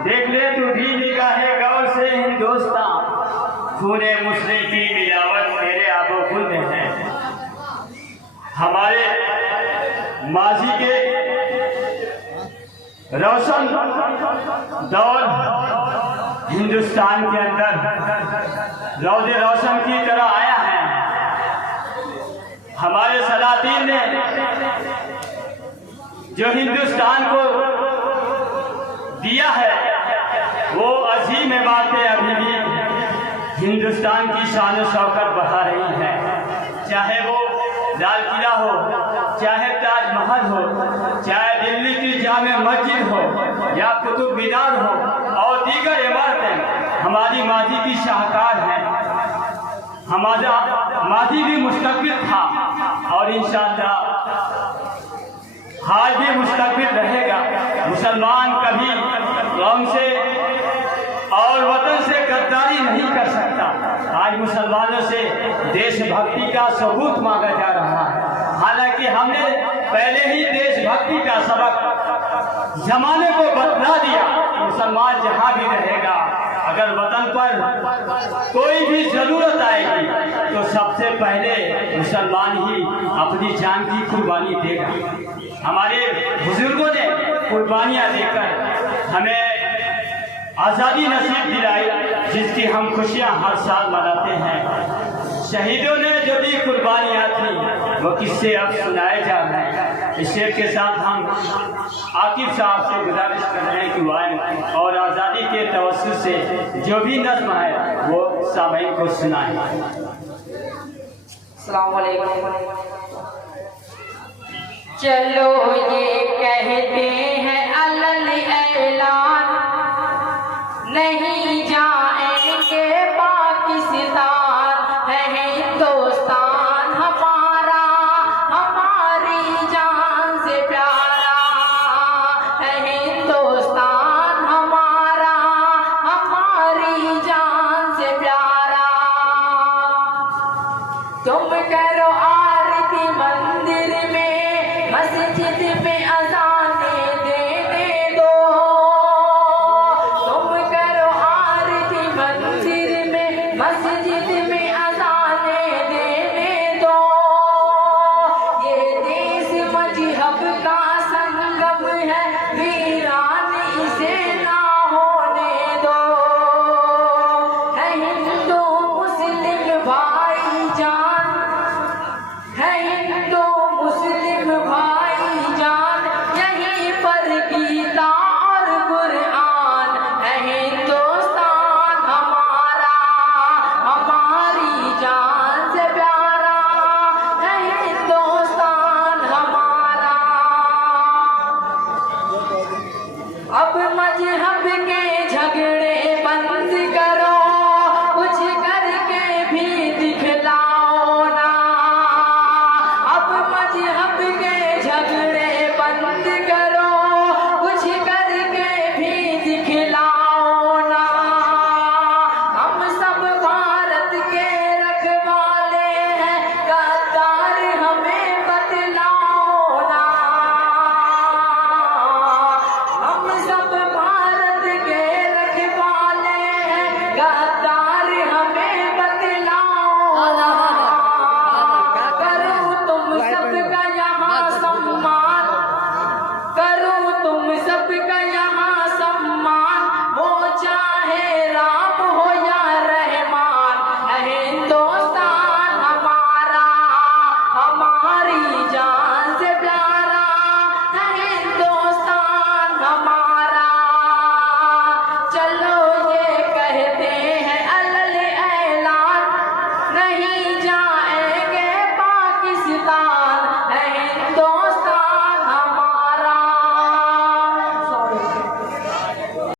देख ले तू भी निगाहे गौर से हिंदुस्तान, खूने मुस्लिम की मिलावट तेरे आबो खुल में है। हमारे माजी के रोशन दौर हिंदुस्तान के अंदर रौदे रोशन की तरह आया है। हमारे सलातीन ने जो हिंदुस्तान को दिया है वो अजीम बातें अभी भी हिंदुस्तान की शान शौकत बढ़ा रही है। चाहे वो लाल किला हो, चाहे ताजमहल हो, चाहे दिल्ली की जामे मस्जिद हो या कुतुब मीनार हो और दीगर इमारतें हमारी माजी की शाहकार हैं। हमारा माजी भी मुस्तक़बिल था और इंशाअल्लाह हाल भी मुस्तक़बिल रहेगा। मुसलमान कभी कौम से और वतन से गद्दारी नहीं कर सकता। आज मुसलमानों से देशभक्ति का सबूत मांगा जा रहा है। हालांकि हमने पहले ही देशभक्ति का सबक जमाने को बतला दिया। मुसलमान जहाँ भी रहेगा, अगर वतन पर कोई भी जरूरत आएगी तो सबसे पहले मुसलमान ही अपनी जान की कुर्बानी देगा। हमारे बुजुर्गों ने कुर्बानियाँ देकर हमें आज़ादी नसीब दिलाई, जिसकी हम खुशियाँ हर साल मनाते हैं। शहीदों ने जो भी कुर्बानियाँ थी वो किससे अब सुनाए जा रहे हैं। इस शेर के साथ हम आकिब साहब से गुजारिश कर रहे हैं कि वो आए और आज़ादी के तवस्सुल से जो भी नज़्म है वो सामईन को सुनाएं। अस्सलाम वालेकुम। चलो ये कहते हैं अलल ऐलान, नहीं जाएंगे पाकिस्तान, है हिंदुस्तान हमारा, हमारी जान से प्यारा, है हिंदुस्तान हमारा, हमारी जान से प्यारा। तुम करो आरती मंदिर में, मस्जिद में अज़ाने देने दो। तुम करो आरती मंदिर में, मस्जिद में अज़ाने देने दो। ये देश मजहब का संगम है, वीरान इसे ना होने दो। है हिंदू मुस्लिम भाईजान, है हिंदू मुस्लिम भाईजान, यहीं पर गीता और कुरान, है हिंदुस्तान हमारा, हमारी जान से प्यारा, है हिंदुस्तान हमारा। अब मजहब के